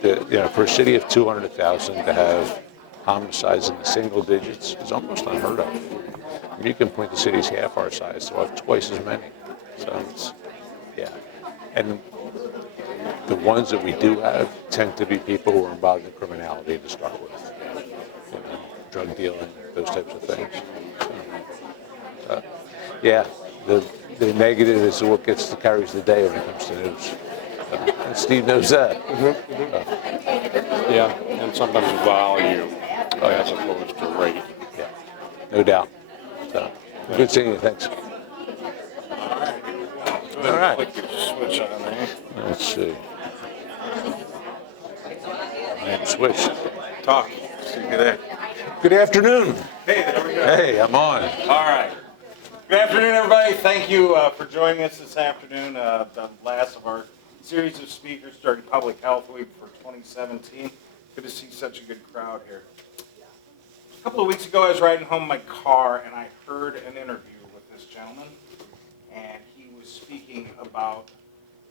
For a city of 200,000 to have homicides in the single digits is almost unheard of. I mean, you can point to cities half our size, so have twice as many. So it's, yeah. And the ones that we do have tend to be people who are involved in criminality to start with. Drug dealing, those types of things. So, yeah, the negative is what carries the day when it comes to news. And Steve knows that. Yeah, and sometimes value as opposed to rate. Yeah, no doubt. So, good seeing you. Thanks. All right. Click your switch on there. Let's see. I am switched. Talk. See you there. Good afternoon. Hey, there we go. Hey, I'm on. All right. Good afternoon, everybody. Thank you for joining us this afternoon. The last of our series of speakers during Public Health Week for 2017. Good to see such a good crowd here. A couple of weeks ago, I was riding home in my car, and I heard an interview with this gentleman, and he was speaking about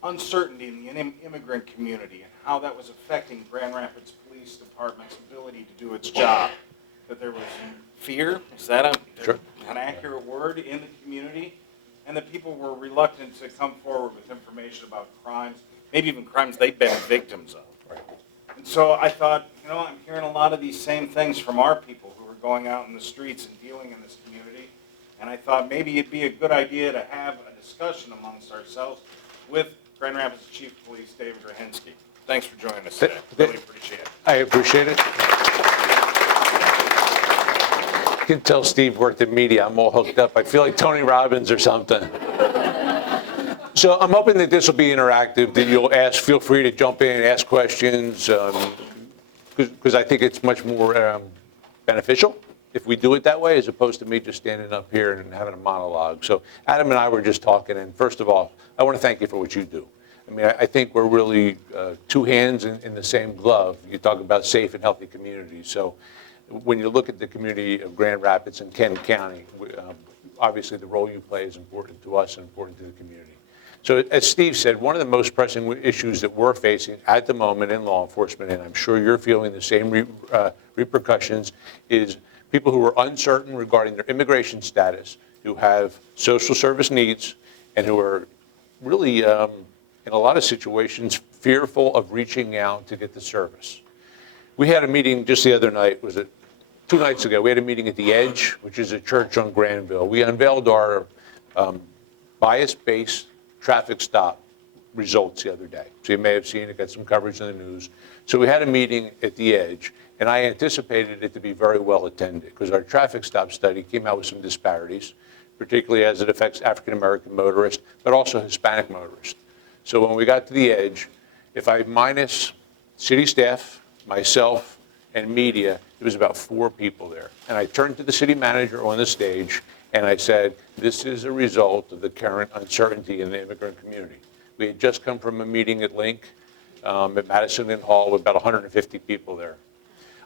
uncertainty in the immigrant community and how that was affecting Grand Rapids Police Department's ability to do its job. That there was fear, is that an accurate word, in the community? And that people were reluctant to come forward with information about crimes, maybe even crimes they've been victims of. Right. And so I thought, I'm hearing a lot of these same things from our people who are going out in the streets and dealing in this community. And I thought maybe it'd be a good idea to have a discussion amongst ourselves with Grand Rapids Chief of Police David Rahinsky. Thanks for joining us today. Really appreciate it. I appreciate it. You can tell Steve worked in media. I'm all hooked up. I feel like Tony Robbins or something. So I'm hoping that this will be interactive, that you'll feel free to jump in, ask questions, because I think it's much more beneficial if we do it that way, as opposed to me just standing up here and having a monologue. So Adam and I were just talking, and first of all, I want to thank you for what you do. I mean, I think we're really two hands in the same glove. You talk about safe and healthy communities. So when you look at the community of Grand Rapids and Kent County, obviously the role you play is important to us and important to the community. So as Steve said, one of the most pressing issues that we're facing at the moment in law enforcement, and I'm sure you're feeling the same repercussions, is people who are uncertain regarding their immigration status, who have social service needs, and who are really, in a lot of situations, fearful of reaching out to get the service. We had a meeting just the other night, was it 2 nights ago? We had a meeting at The Edge, which is a church on Granville. We unveiled our bias-based traffic stop results the other day. So you may have seen it, got some coverage in the news. So we had a meeting at The Edge, and I anticipated it to be very well attended because our traffic stop study came out with some disparities, particularly as it affects African-American motorists, but also Hispanic motorists. So when we got to The Edge, if I minus city staff, myself, and media, there was about 4 people there. And I turned to the city manager on the stage, and I said, this is a result of the current uncertainty in the immigrant community. We had just come from a meeting at Link at Madison Inn Hall with about 150 people there.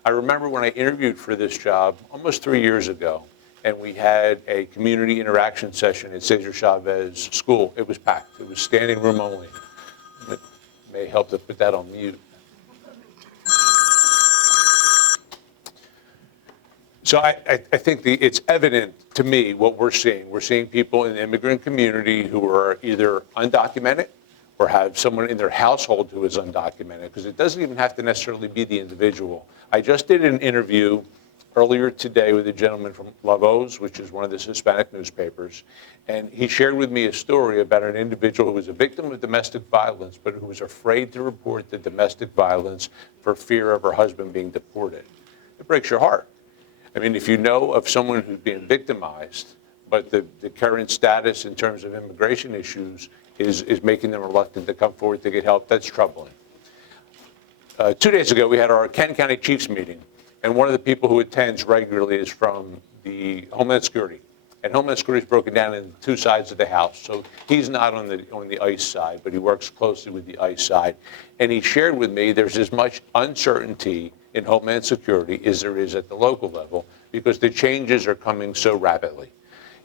I remember when I interviewed for this job almost 3 years ago, and we had a community interaction session at Cesar Chavez School. It was packed. It was standing room only. It may help to put that on mute. So I think it's evident to me what we're seeing. We're seeing people in the immigrant community who are either undocumented or have someone in their household who is undocumented, because it doesn't even have to necessarily be the individual. I just did an interview earlier today with a gentleman from La Voz, which is one of the Hispanic newspapers, and he shared with me a story about an individual who was a victim of domestic violence, but who was afraid to report the domestic violence for fear of her husband being deported. It breaks your heart. I mean, if you know of someone who's being victimized, but the current status in terms of immigration issues is making them reluctant to come forward to get help, that's troubling. 2 days ago, we had our Kent County Chiefs meeting, and one of the people who attends regularly is from the Homeland Security. And Homeland Security is broken down into 2 sides of the house. So he's not on the ICE side, but he works closely with the ICE side. And he shared with me there's as much uncertainty in Homeland Security as there is at the local level because the changes are coming so rapidly.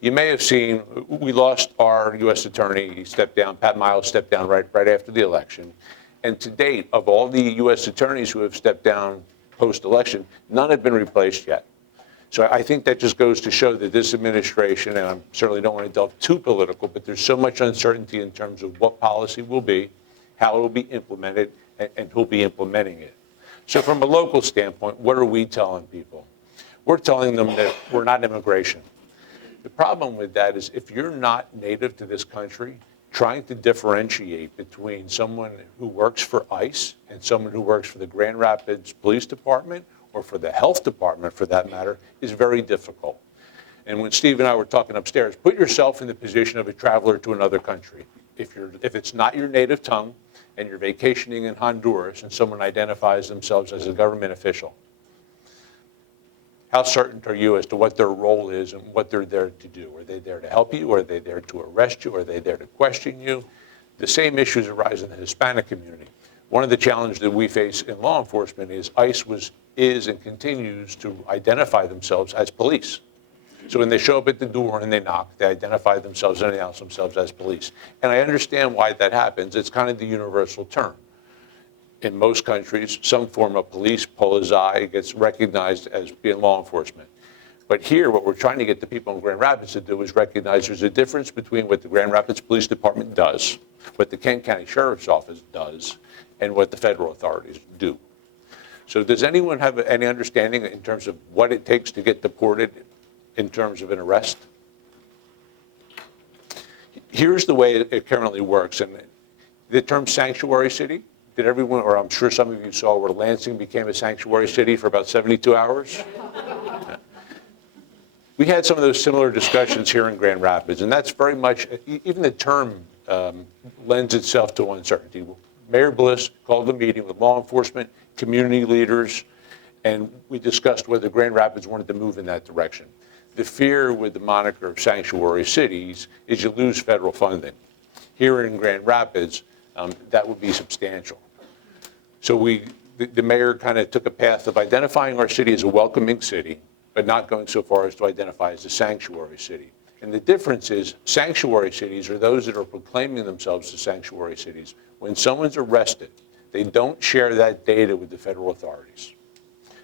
You may have seen, we lost our U.S. attorney. He stepped down. Pat Miles stepped down right after the election. And to date, of all the U.S. attorneys who have stepped down post-election, none have been replaced yet. So I think that just goes to show that this administration, and I certainly don't want to delve too political, but there's so much uncertainty in terms of what policy will be, how it will be implemented, and who'll be implementing it. So from a local standpoint, what are we telling people? We're telling them that we're not immigration. The problem with that is if you're not native to this country, trying to differentiate between someone who works for ICE and someone who works for the Grand Rapids Police Department or for the health department, for that matter, is very difficult. And when Steve and I were talking upstairs, put yourself in the position of a traveler to another country. If it's not your native tongue and you're vacationing in Honduras and someone identifies themselves as a government official, how certain are you as to what their role is and what they're there to do? Are they there to help you? Are they there to arrest you? Are they there to question you? The same issues arise in the Hispanic community. One of the challenges that we face in law enforcement is ICE is and continues to identify themselves as police. So when they show up at the door and they knock, they identify themselves and announce themselves as police. And I understand why that happens. It's kind of the universal term. In most countries, some form of police, polizei, gets recognized as being law enforcement. But here, what we're trying to get the people in Grand Rapids to do is recognize there's a difference between what the Grand Rapids Police Department does, what the Kent County Sheriff's Office does, and what the federal authorities do. So does anyone have any understanding in terms of what it takes to get deported in terms of an arrest? Here's the way it currently works. And the term sanctuary city, did everyone, or I'm sure some of you saw where Lansing became a sanctuary city for about 72 hours? We had some of those similar discussions here in Grand Rapids, and that's very much, even the term lends itself to uncertainty. Mayor Bliss called a meeting with law enforcement, community leaders, and we discussed whether Grand Rapids wanted to move in that direction. The fear with the moniker of sanctuary cities is you lose federal funding. Here in Grand Rapids, that would be substantial. So the mayor kind of took a path of identifying our city as a welcoming city, but not going so far as to identify as a sanctuary city. And the difference is sanctuary cities are those that are proclaiming themselves as sanctuary cities. When someone's arrested, they don't share that data with the federal authorities.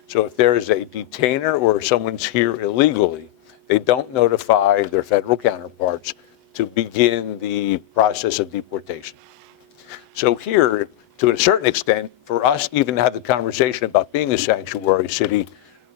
So if there is a detainer or someone's here illegally, they don't notify their federal counterparts to begin the process of deportation. So here, to a certain extent, for us even to have the conversation about being a sanctuary city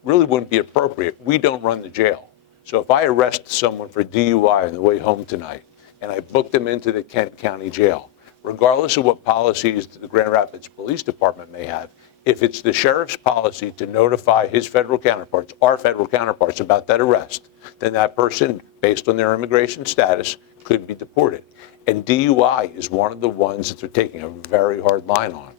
really wouldn't be appropriate. We don't run the jail. So if I arrest someone for DUI on the way home tonight and I book them into the Kent County Jail, regardless of what policies the Grand Rapids Police Department may have, if it's the sheriff's policy to notify his federal counterparts, our federal counterparts, about that arrest, then that person, based on their immigration status, could be deported. And DUI is one of the ones that they're taking a very hard line on.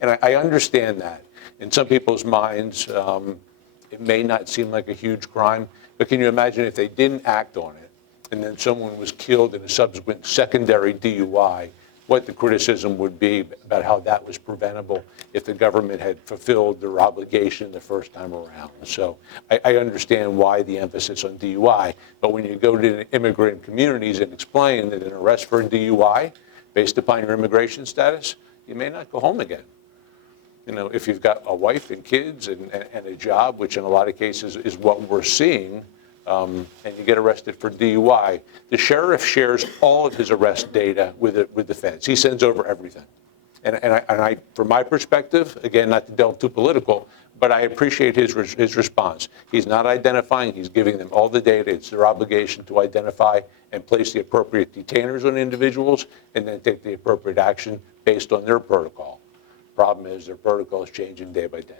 And I understand that. In some people's minds, it may not seem like a huge crime, but can you imagine if they didn't act on it and then someone was killed in a subsequent secondary DUI, what the criticism would be about how that was preventable if the government had fulfilled their obligation the first time around. So I understand why the emphasis on DUI, but when you go to immigrant communities and explain that an arrest for a DUI, based upon your immigration status, you may not go home again. You know, if you've got a wife and kids and a job, which in a lot of cases is what we're seeing, and you get arrested for DUI, the sheriff shares all of his arrest data with the feds. He sends over everything. And I, from my perspective, again, not to delve too political, but I appreciate his response. He's not identifying, he's giving them all the data. It's their obligation to identify and place the appropriate detainers on individuals and then take the appropriate action based on their protocol. Problem is their protocol is changing day by day.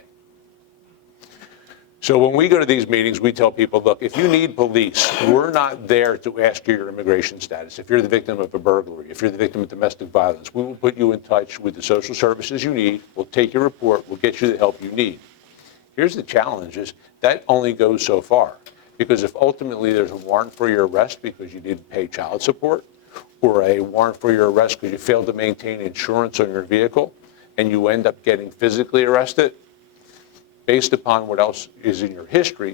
So when we go to these meetings, we tell people, look, if you need police, we're not there to ask you your immigration status. If you're the victim of a burglary, if you're the victim of domestic violence, we will put you in touch with the social services you need. We'll take your report. We'll get you the help you need. Here's the challenge is that only goes so far. Because if ultimately there's a warrant for your arrest because you didn't pay child support, or a warrant for your arrest because you failed to maintain insurance on your vehicle, and you end up getting physically arrested, based upon what else is in your history,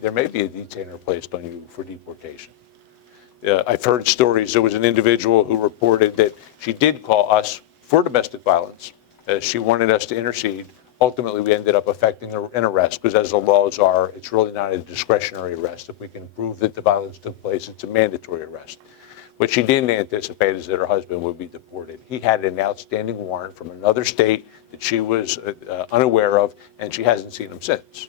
there may be a detainer placed on you for deportation. I've heard stories. There was an individual who reported that she did call us for domestic violence, She wanted us to intercede. Ultimately, we ended up effecting an arrest because, as the laws are, it's really not a discretionary arrest. If we can prove that the violence took place, it's a mandatory arrest. What she didn't anticipate is that her husband would be deported. He had an outstanding warrant from another state that she was unaware of, and she hasn't seen him since.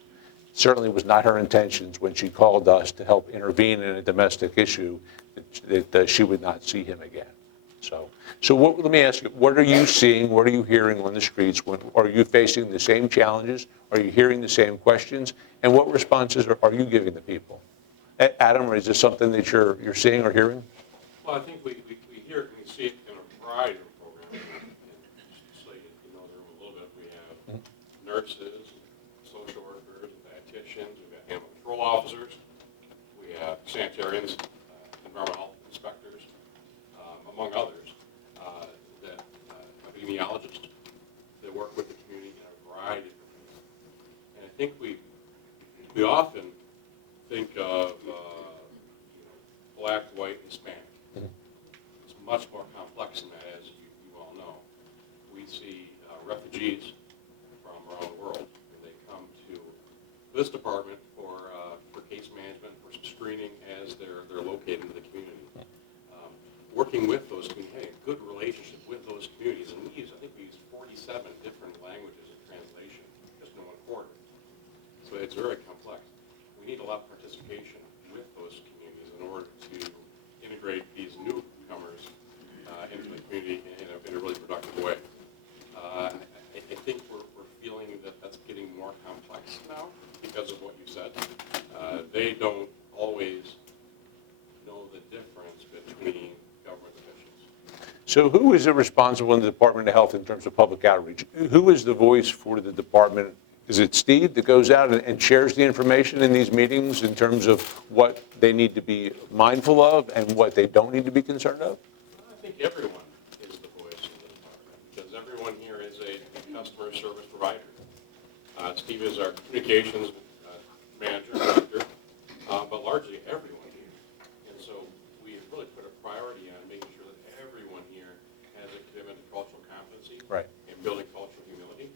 Certainly was not her intentions when she called us to help intervene in a domestic issue that she would not see him again. Let me ask you, what are you seeing, what are you hearing on the streets? Are you facing the same challenges? Are you hearing the same questions? And what responses are you giving the people? Adam, is this something that you're seeing or hearing? Well, I think we hear it and we see it in a variety of programs. And just so you know the room a little bit, we have nurses, social workers, dietitians, we've got animal control officers, we have sanitarians, environmental inspectors, among others, that epidemiologists that work with the community in a variety of different ways. And I think we often think of black, white, Hispanic. It's much more complex than that, as you all know. We see refugees from around the world, and they come to this department for case management, for some screening as they're located in the community. Working with those communities, having a good relationship with those communities, and I think we use 47 different languages of translation just in one quarter. So it's very complex. We need a lot of participation with those communities in order to integrate these newcomers into the community in a really productive way. I think we're feeling that that's getting more complex now because of what you said. They don't always know the difference between government officials. So who is responsible in the Department of Health in terms of public outreach? Who is the voice for the department? Is it Steve that goes out and shares the information in these meetings in terms of what they need to be mindful of and what they don't need to be concerned of? I think everyone is the voice of the department because everyone here is a customer service provider. Steve is our communications manager, director, but largely everyone here. And so we have really put a priority on making sure that everyone here has a commitment to cultural competency and building cultural humility.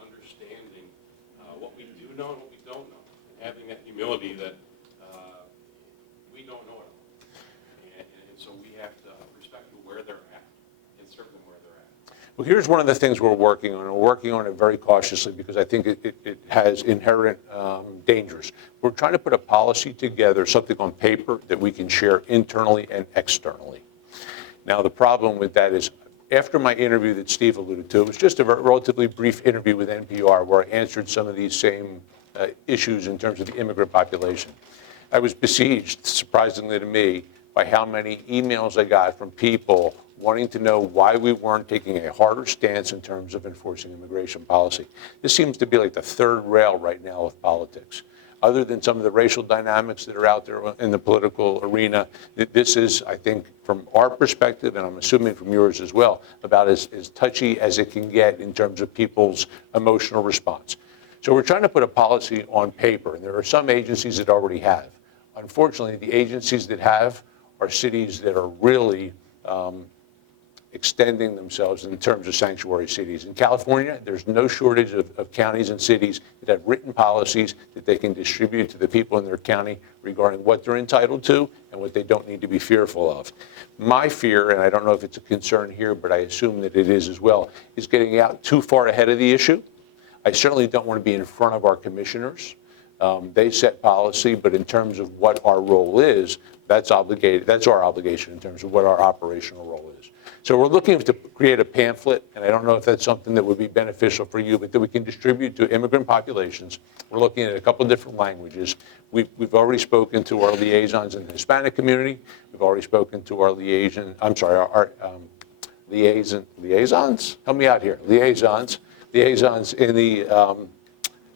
Understanding what we do know and what we don't know, and having that humility that we don't know it all. And so we have to respect where they're at and serve them where they're at. Well, here's one of the things we're working on. We're working on it very cautiously because I think it has inherent dangers. We're trying to put a policy together, something on paper that we can share internally and externally. Now, the problem with that is after my interview that Steve alluded to, it was just a relatively brief interview with NPR where I answered some of these same issues in terms of the immigrant population. I was besieged, surprisingly to me, by how many emails I got from people wanting to know why we weren't taking a harder stance in terms of enforcing immigration policy. This seems to be like the third rail right now of politics. Other than some of the racial dynamics that are out there in the political arena, this is, I think, from our perspective, and I'm assuming from yours as well, about as touchy as it can get in terms of people's emotional response. So we're trying to put a policy on paper, and there are some agencies that already have. Unfortunately, the agencies that have are cities that are really extending themselves in terms of sanctuary cities. In California, there's no shortage of counties and cities that have written policies that they can distribute to the people in their county regarding what they're entitled to and what they don't need to be fearful of. My fear, and I don't know if it's a concern here, but I assume that it is as well, is getting out too far ahead of the issue. I certainly don't want to be in front of our commissioners. They set policy, but in terms of what our role is, that's our obligation in terms of what our operational role is. So we're looking to create a pamphlet, and I don't know if that's something that would be beneficial for you, but that we can distribute to immigrant populations. We're looking at a couple of different languages. We've already spoken to our liaisons in the Hispanic community. We've already spoken to our liaisons? Help me out here. Liaisons in the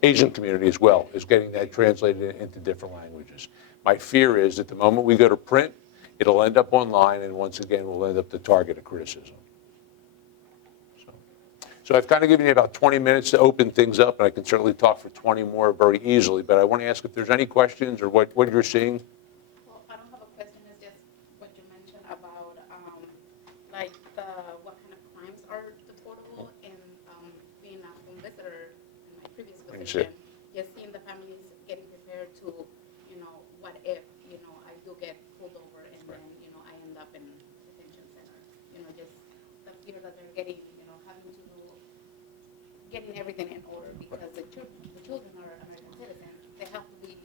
Asian community as well, is getting that translated into different languages. My fear is that the moment we go to print, it'll end up online, and once again, we'll end up the target of criticism. So I've kind of given you about 20 minutes to open things up, and I can certainly talk for 20 more very easily, but I want to ask if there's any questions or what you're seeing. Well, I don't have a question. It's just what you mentioned about, what kind of crimes are deportable see. Just seeing the families getting prepared to, what if, I do get pulled over and then, I end up in detention center. Just the fear that they're getting, having to do, getting everything in order because the children are American citizens. They have to be,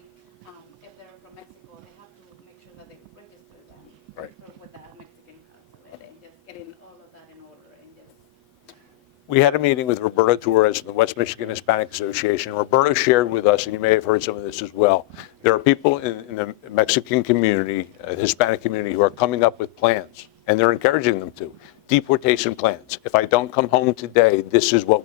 if they're from Mexico, they have to make sure that they register them Right. with the Mexican consulate and just getting all of that in order and just. We had a meeting with Roberto Torres of the West Michigan Hispanic Association. Roberto shared with us, and you may have heard some of this as well, there are people in the Mexican community, Hispanic community, who are coming up with plans, and they're encouraging them to. Deportation plans. If I don't come home today, this is what